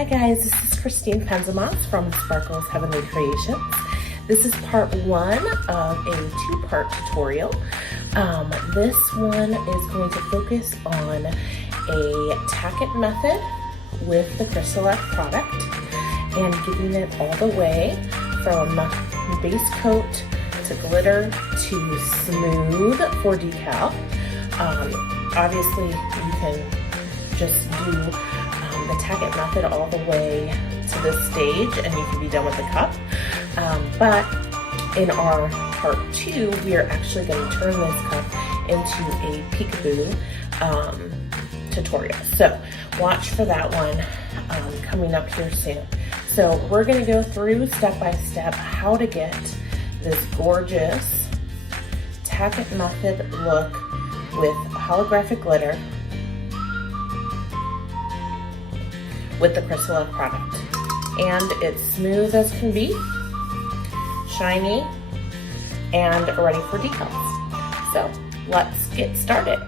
Hi guys, this is Christine Penzamas from Sparkle's Heavenly Creations. This is part one of a two-part tutorial. This one is going to focus on a tack it method with the CrystaLac product and getting it all the way from base coat to glitter to smooth for decal. Obviously you can just do the tack it method all the way to this stage and you can be done with the cup. But in our part two, we are actually going to turn this cup into a peekaboo tutorial. So watch for that one coming up here soon. So we're going to go through step by step how to get this gorgeous tack it method look with holographic glitter with the CrystaLac product. And it's smooth as can be, shiny, and ready for decals. So let's get started.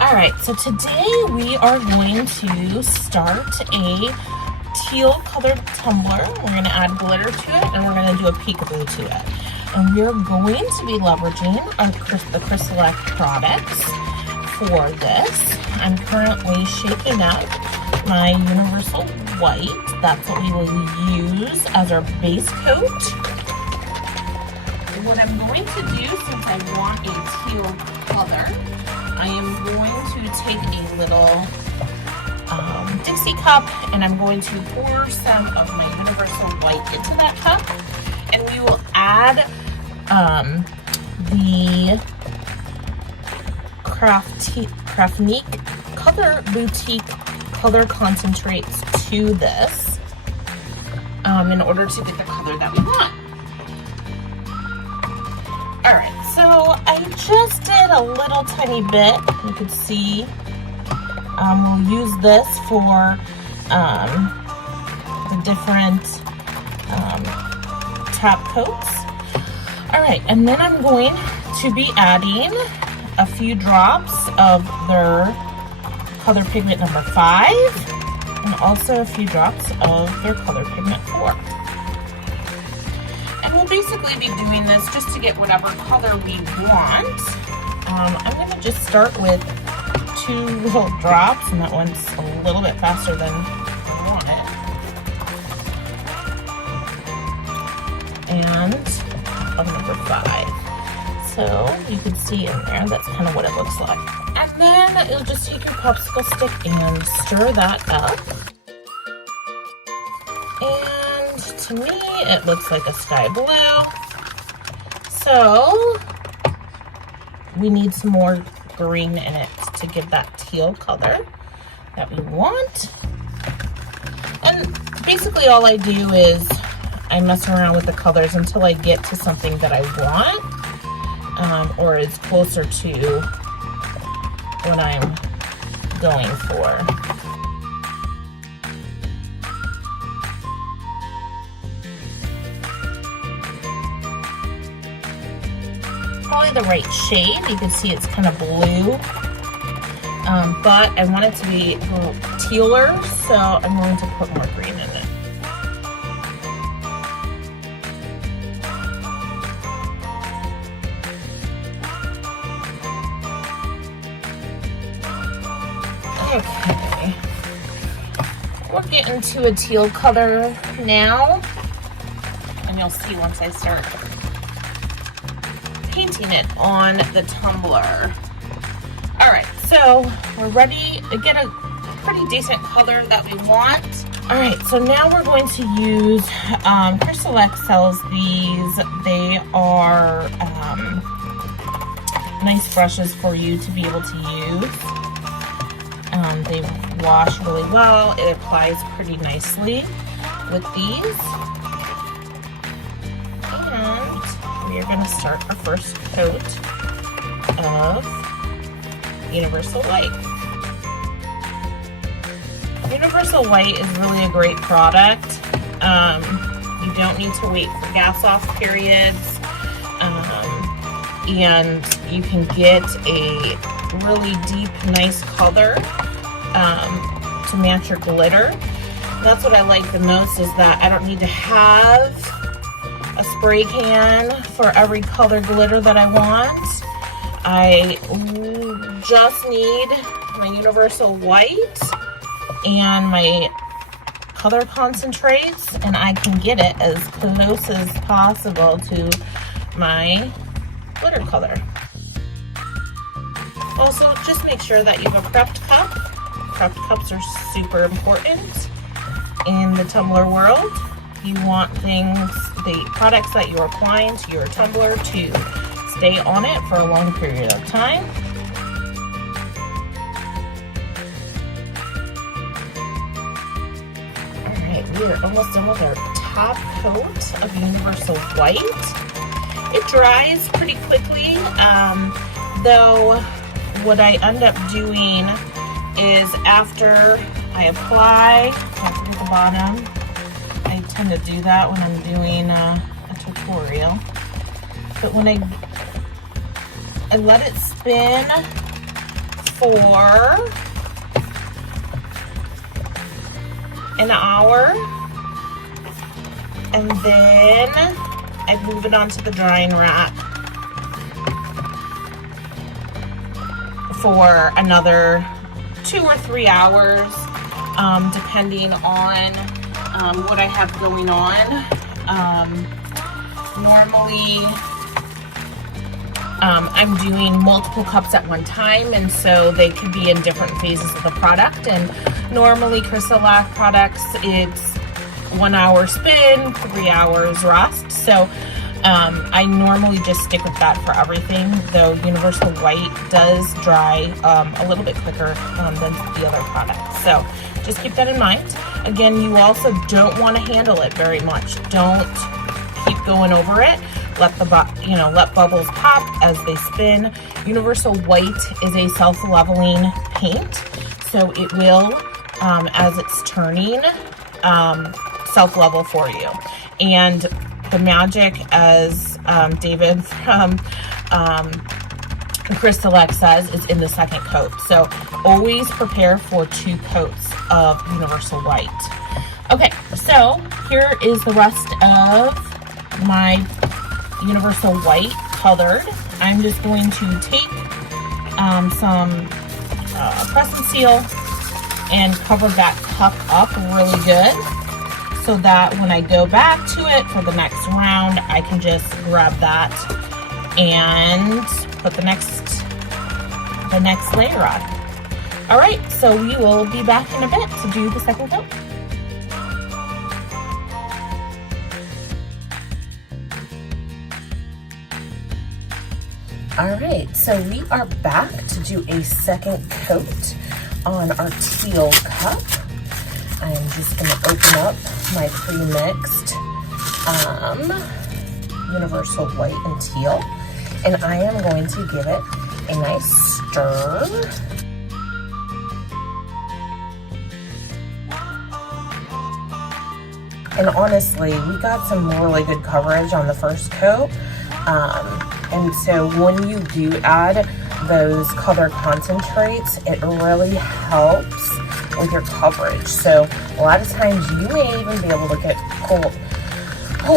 All right, so today we are going to start a teal colored tumbler. We're going to add glitter to it and we're going to do a peekaboo to it. And we're going to be leveraging the CrystaLac products for this. I'm currently shaking up my universal white. That's what we will use as our base coat. What I'm going to do, since I want a teal color, I am going to take a little Dixie cup and I'm going to pour some of my universal white into that cup, and we will add the Crafnique Color Boutique color concentrates to this in order to get the color that we want. Alright, so I just did a little tiny bit. You could see we'll use this for the different top coats. Alright, and then I'm going to be adding a few drops of their color pigment number 5 and also a few drops of their color pigment 4. And we'll basically be doing this just to get whatever color we want. I'm going to just start with 2 little drops, and that one's a little bit faster than I want it. And of number 5. So you can see in there, that's kind of what it looks like. And then you'll just take your popsicle stick and stir that up. And to me, it looks like a sky blue. So we need some more green in it to give that teal color that we want. And basically all I do is I mess around with the colors until I get to something that I want, or is closer to what I'm going for. Probably the right shade. You can see it's kind of blue, but I want it to be a little tealer, so I'm going to put more green in it. Okay, we're getting to a teal color now, and you'll see once I start painting it on the tumbler. All right, so we're ready to get a pretty decent color that we want. All right, so now we're going to use, CrystaLac sells these. They are nice brushes for you to be able to use. They wash really well. It applies pretty nicely with these. And we are going to start our first coat of Universal White. Universal White is really a great product. You don't need to wait for gas off periods. And you can get a really deep, nice color to match your glitter. And that's what I like the most, is that I don't need to have a spray can for every color glitter that I want. I just need my universal white and my color concentrates, and I can get it as close as possible to my glitter color. Also, just make sure that you have a prepped cup. Prepped cups are super important in the tumbler world. You want the products that you're applying to your tumbler to stay on it for a long period of time. We are almost done with our top coat of universal white. It dries pretty quickly, though what I end up doing is after I apply, after the bottom, I tend to do that when I'm doing a tutorial, but when I let it spin for an hour, and then I move it onto the drying rack for another 2 or 3 hours, depending on what I have going on. Normally, I'm doing multiple cups at one time, and so they could be in different phases of the product. And normally CrystaLac products, it's 1 hour spin, 3 hours rust. So I normally just stick with that for everything, though universal white does dry a little bit quicker than the other products. So just keep that in mind. Again, you also don't want to handle it very much. Don't keep going over it. Let bubbles pop as they spin. Universal white is a self-leveling paint, so it will, as it's turning, self-level for you. And the magic, as David from CrystaLac says, is in the second coat. So always prepare for 2 coats of universal white. Okay, so here is the rest of my universal white colored. I'm just going to take some press and seal and cover that cup up really good, so that when I go back to it for the next round, I can just grab that and put the next layer on. All right, so we will be back in a bit to do the second coat. All right, so we are back to do a second coat on our teal cup. I'm just gonna open up my pre-mixed universal white and teal, and I am going to give it a nice stir. And honestly, we got some really good coverage on the first coat. And so when you do add those color concentrates, it really helps with your coverage. So a lot of times you may even be able to pull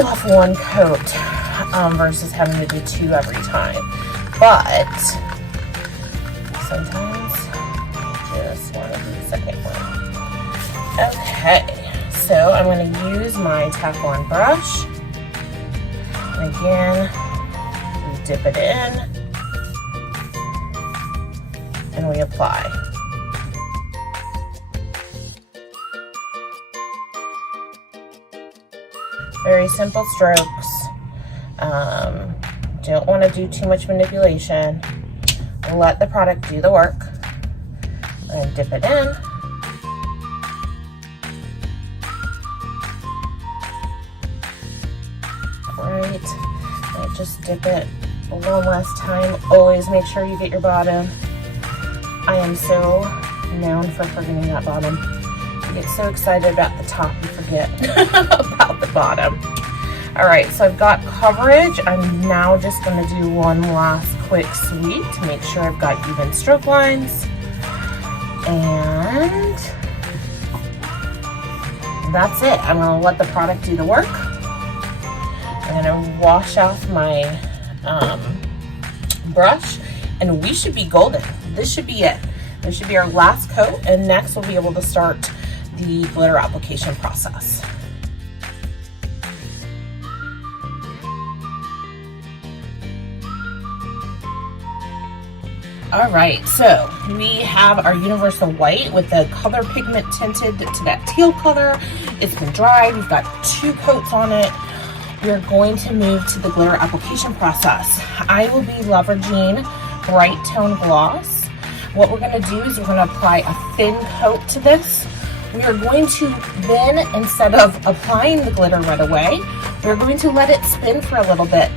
off 1 coat versus having to do 2 every time. But sometimes you just want to do the second one. Okay, so I'm going to use my Taklon brush. And again, dip it in, and we apply. Very simple strokes. Don't want to do too much manipulation. Let the product do the work. And dip it in. Right. Just dip it one last time. Always make sure you get your bottom. I am so known for forgetting that bottom. You get so excited about the top, you forget about the bottom. All right, so I've got coverage. I'm now just gonna do one last quick sweep to make sure I've got even stroke lines. And that's it. I'm gonna let the product do the work. I'm gonna wash off my brush, and we should be golden. This should be it. This should be our last coat, and next we'll be able to start the glitter application process. All right, so we have our universal white with the color pigment tinted to that teal color. It's been dried, we've got 2 coats on it. We're going to move to the glitter application process. I will be leveraging Brite Tone gloss. What we're gonna do is we're gonna apply a thin coat to this. We are going to then, instead of applying the glitter right away, we're going to let it spin for a little bit.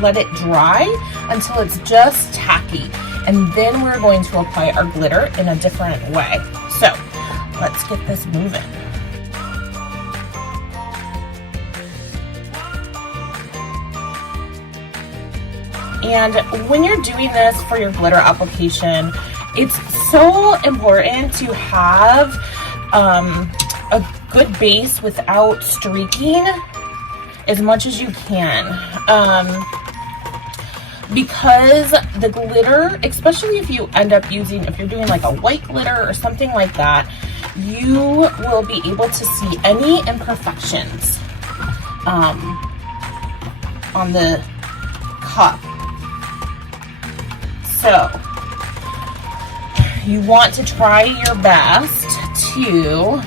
Let it dry until it's just tacky. And then we're going to apply our glitter in a different way. So let's get this moving. And when you're doing this for your glitter application, it's so important to have a good base without streaking as much as you can. Because the glitter, especially if you end up using, if you're doing like a white glitter or something like that, you will be able to see any imperfections on the cup. So you want to try your best to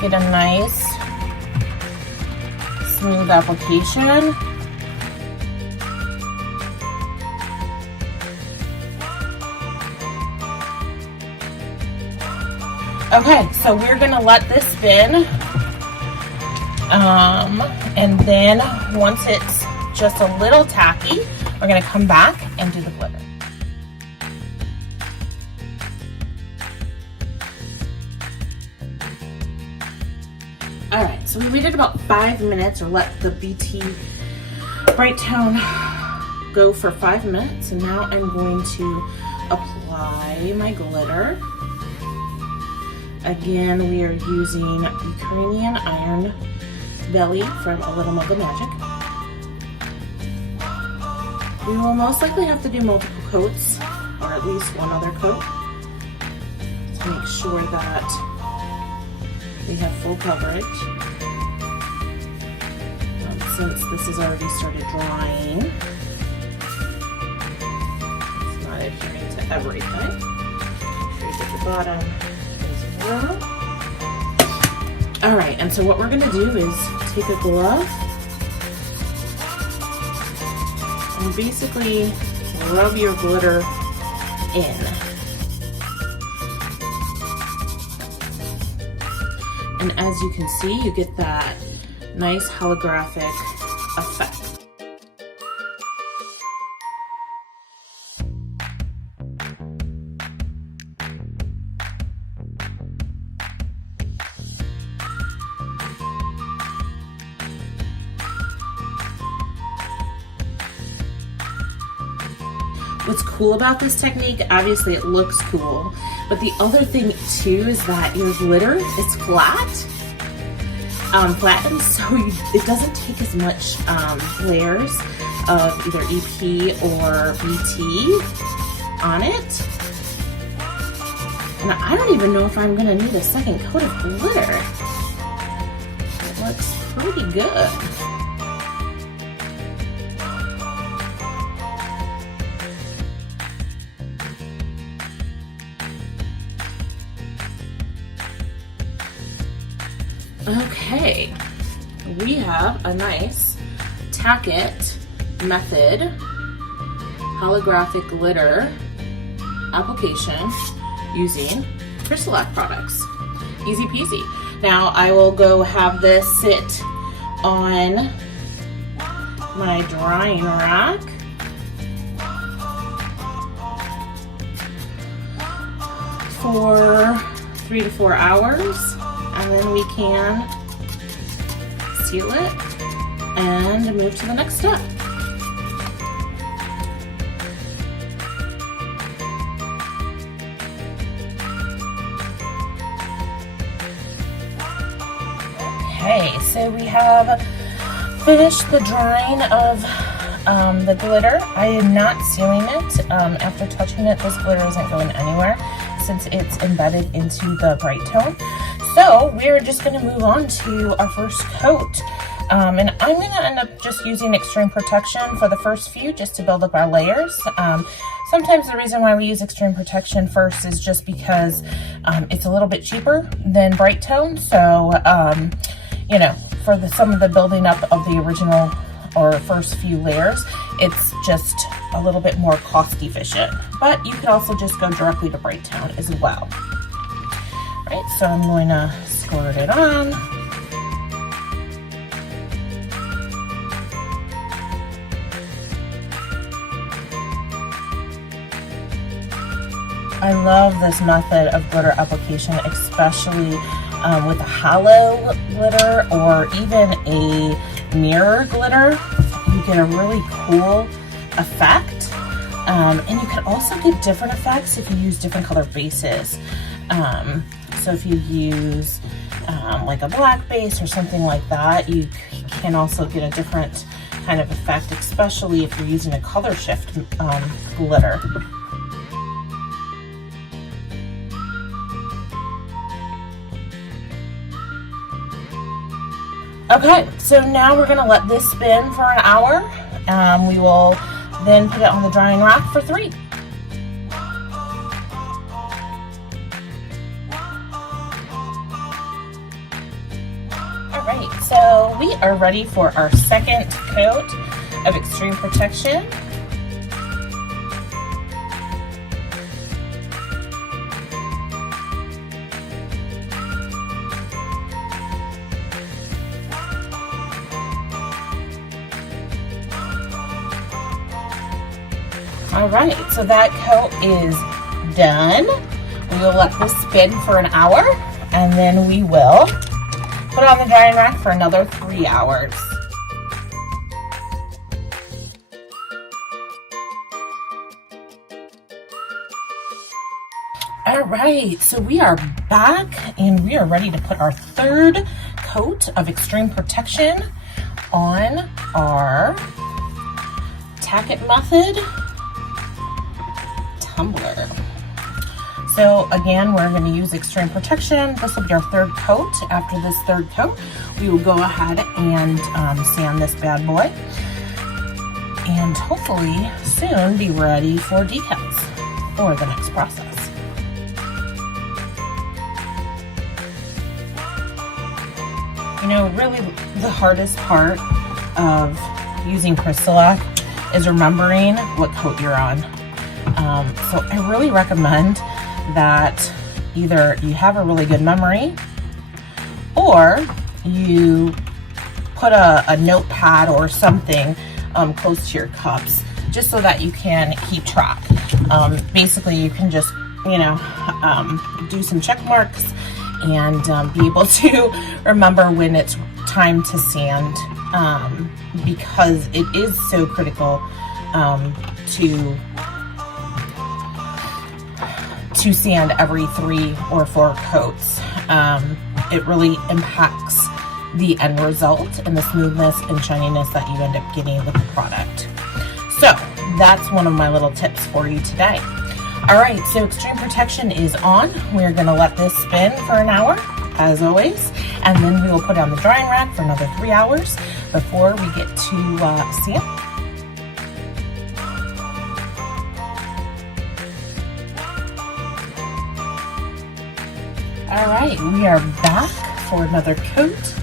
get a nice smooth application. Okay, so we're gonna let this spin, and then once it's just a little tacky, we're gonna come back and do the glitter. All right, so we waited about 5 minutes, or let the Brite Tone go for 5 minutes, and now I'm going to apply my glitter. Again, we are using Ukrainian Iron Belly from A Little Mug of Magic. We will most likely have to do multiple coats, or at least one other coat, to make sure that we have full coverage. Since this has already started drying, it's not adhering to everything. Here's at the bottom. All right, and so what we're gonna do is take a glove and basically rub your glitter in. And as you can see, you get that nice holographic effect. What's cool about this technique, obviously it looks cool, but the other thing too is that your glitter is flattened, so it doesn't take as much layers of either EP or BT on it. And I don't even know if I'm gonna need a second coat of glitter. It looks pretty good. Okay, we have a nice Tack It method holographic glitter application using CrystaLac products. Easy peasy. Now I will go have this sit on my drying rack for 3 to 4 hours. And then we can seal it and move to the next step. Okay, so we have finished the drying of the glitter. I am not sealing it. After touching it, this glitter isn't going anywhere since it's embedded into the Brite Tone. So we're just going to move on to our first coat. And I'm going to end up just using Extreme Protection for the first few just to build up our layers. Sometimes the reason why we use Extreme Protection first is just because it's a little bit cheaper than Brite Tone. So, you know, for some of the building up of the original or first few layers, it's just a little bit more cost efficient. But you could also just go directly to Brite Tone as well. Right, so I'm going to squirt it on. I love this method of glitter application, especially with a hollow glitter or even a mirror glitter. You get a really cool effect, and you can also get different effects if you use different color bases. So if you use like a black base or something like that, you can also get a different kind of effect, especially if you're using a color shift glitter. Okay, so now we're going to let this spin for an hour. We will then put it on the drying rack for 3. Alright, so we are ready for our second coat of Extreme Protection. All right, so that coat is done. We will let this spin for an hour, and then we will put it on the drying rack for another 3 hours. All right, so we are back, and we are ready to put our third coat of Extreme Protection on our Tack It method Tumbler. So again, we're going to use Extreme Protection. This will be our third coat. After this third coat, we will go ahead and sand this bad boy, and hopefully soon be ready for decals or the next process. You know, really the hardest part of using CrystaLac is remembering what coat you're on. So I really recommend that either you have a really good memory or you put a notepad or something close to your cups just so that you can keep track. Basically, you can just, you know, do some check marks and be able to remember when it's time to sand, because it is so critical to sand every 3 or 4 coats. It really impacts the end result and the smoothness and shininess that you end up getting with the product. So that's one of my little tips for you today. All right, so Extreme Protection is on. We're gonna let this spin for an hour, as always, and then we will put it on the drying rack for another 3 hours before we get to sand. All right, we are back for another coat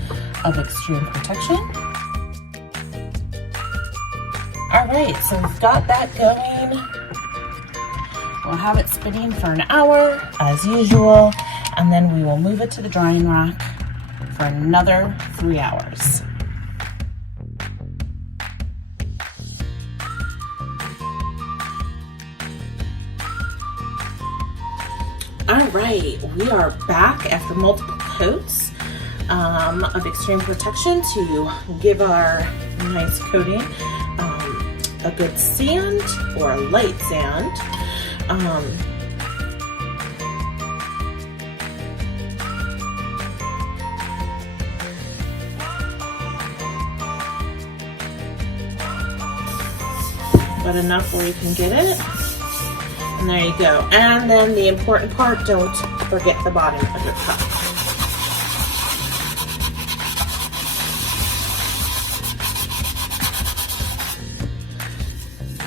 of Extreme Protection. All right, so we've got that going. We'll have it spinning for an hour as usual, and then we will move it to the drying rack for another 3 hours. All right, we are back after multiple coats. of Extreme Protection to give our nice coating a good sand or a light sand. But enough where you can get it. And there you go. And then the important part, don't forget the bottom of your cup.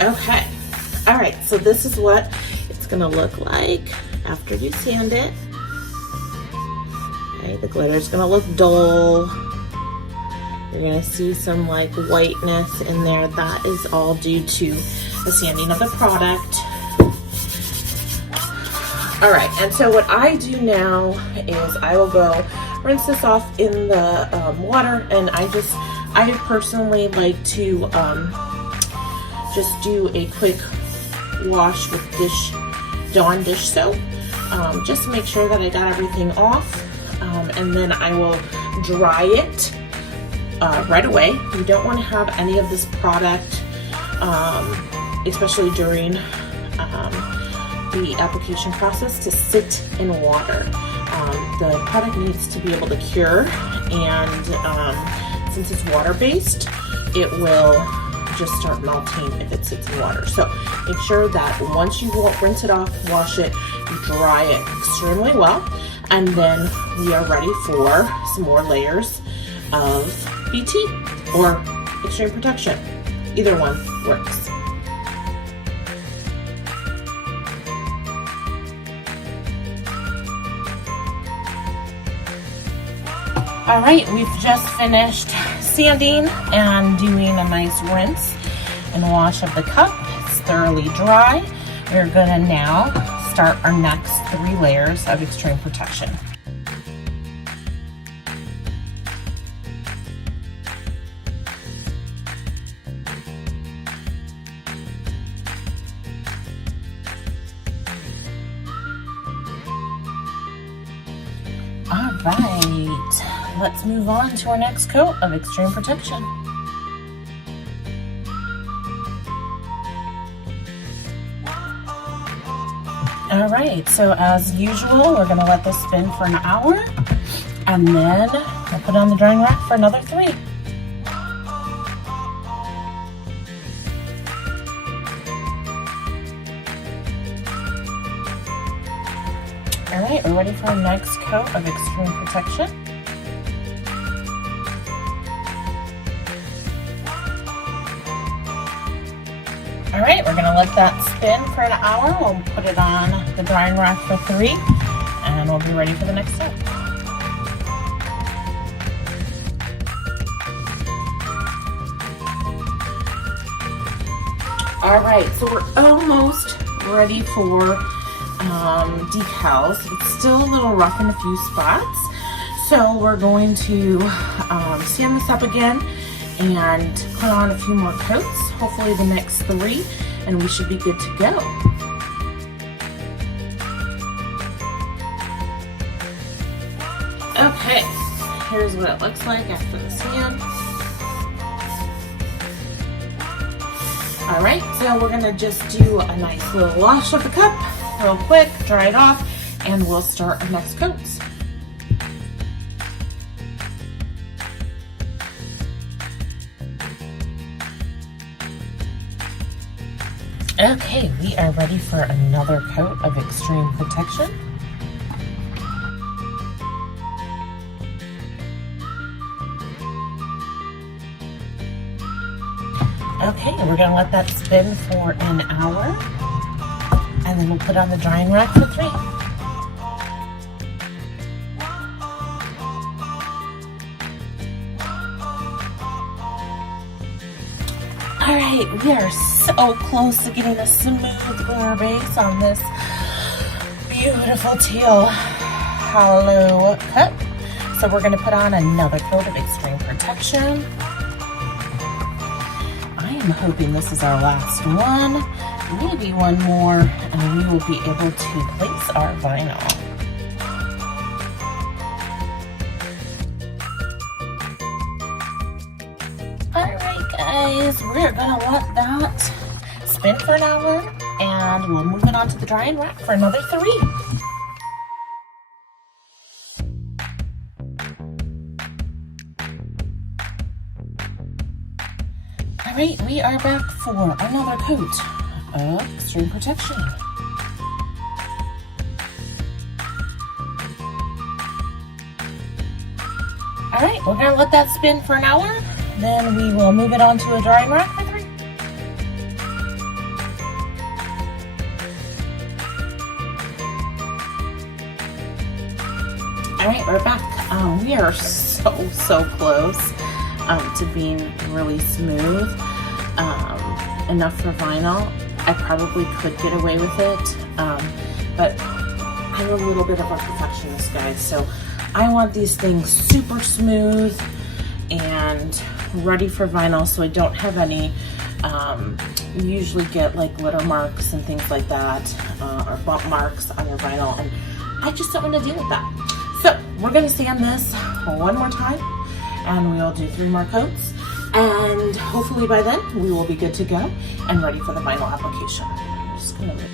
Okay. All right, so this is what it's gonna look like after you sand it. Okay, the glitter's gonna look dull. You're gonna see some like whiteness in there. That is all due to the sanding of the product. All right, and so what I do now is I will go rinse this off in the water, and I personally like to just do a quick wash with Dawn dish soap, just to make sure that I got everything off, and then I will dry it right away. You don't want to have any of this product, especially during the application process, to sit in water. The product needs to be able to cure, and since it's water-based, it will just start melting if it sits in water. So make sure that once you rinse it off, wash it, you dry it extremely well, and then we are ready for some more layers of BT or Extreme Protection. Either one works. All right, we've just finished sanding and doing a nice rinse and wash of the cup. It's thoroughly dry. We're gonna now start our next 3 layers of Extreme Protection. All right, let's move on to our next coat of Extreme Protection. All right, so as usual, we're gonna let this spin for an hour, and then we'll put it on the drying rack for another 3. All right, we're ready for our next coat of Extreme Protection. All right, we're gonna let that spin for an hour. We'll put it on the drying rack for 3, and we'll be ready for the next step. All right, so we're almost ready for decals. It's still a little rough in a few spots, so we're going to sand this up again and put on a few more coats, hopefully the next 3, and we should be good to go. Okay, here's what it looks like after the sand. All right, so we're gonna just do a nice little wash of the cup real quick, dry it off, and we'll start our next coats. Okay, we are ready for another coat of Extreme Protection. Okay, we're gonna let that spin for an hour, and then we'll put on the drying rack for 3. All right, we are so close to getting a smooth glitter base on this beautiful teal hollow cup. So we're gonna put on another coat of Extreme Protection. I am hoping this is our last one. Maybe one more, and we will be able to place our vinyl. guys, we're gonna let that spin for an hour and we'll move it onto the drying rack for another 3. All right, we are back for another coat of extreme protection. All right, we're gonna let that spin for an hour, then we will move it onto a drying rack for 3. All right, we're back. We are so close to being really smooth, enough for vinyl. I probably could get away with it, but I'm a little bit of a perfectionist, guys, so I want these things super smooth and ready for vinyl so I don't have any, you usually get like glitter marks and things like that, or bump marks on your vinyl, and I just don't want to deal with that. So we're going to sand this one more time and we'll do 3 more coats, and hopefully by then we will be good to go and ready for the vinyl application. I'm just going to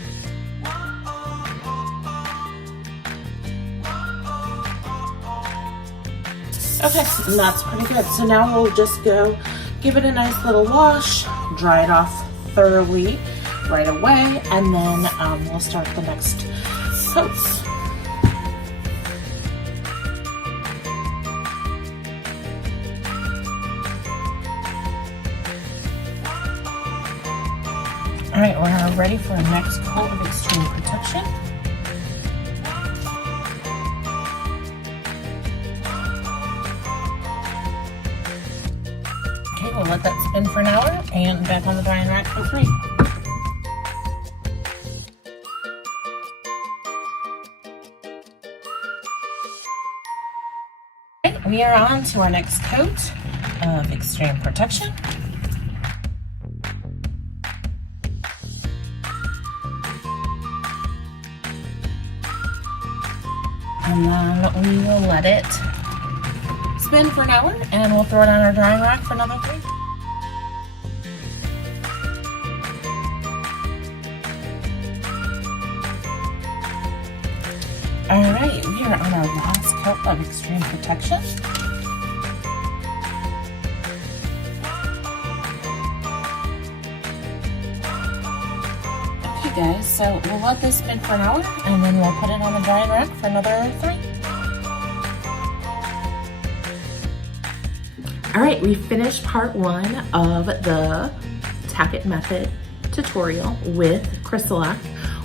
Okay, and that's pretty good. So now we'll just go give it a nice little wash, dry it off thoroughly right away, and then we'll start the next coats. All right, we're ready for our next coat of extreme protection. We'll let that spin for an hour and back on the drying rack for 3. Okay, we are on to our next coat of extreme protection. And then we will let it spin for an hour and we'll throw it on our drying rack for another 3. All right, we are on our last coat of extreme protection. Okay guys, so we'll let this spin for an hour and then we'll put it on the drying rack for another 3. All right, we finished part 1 of the Tack It method tutorial with CrystaLac.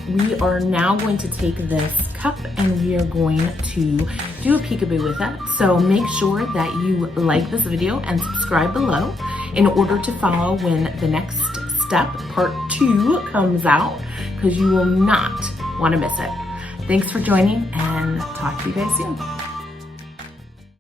We are now going to take this cup and we are going to do a peekaboo with it. So make sure that you like this video and subscribe below in order to follow when the next step, part 2, comes out, because you will not want to miss it. Thanks for joining and talk to you guys soon.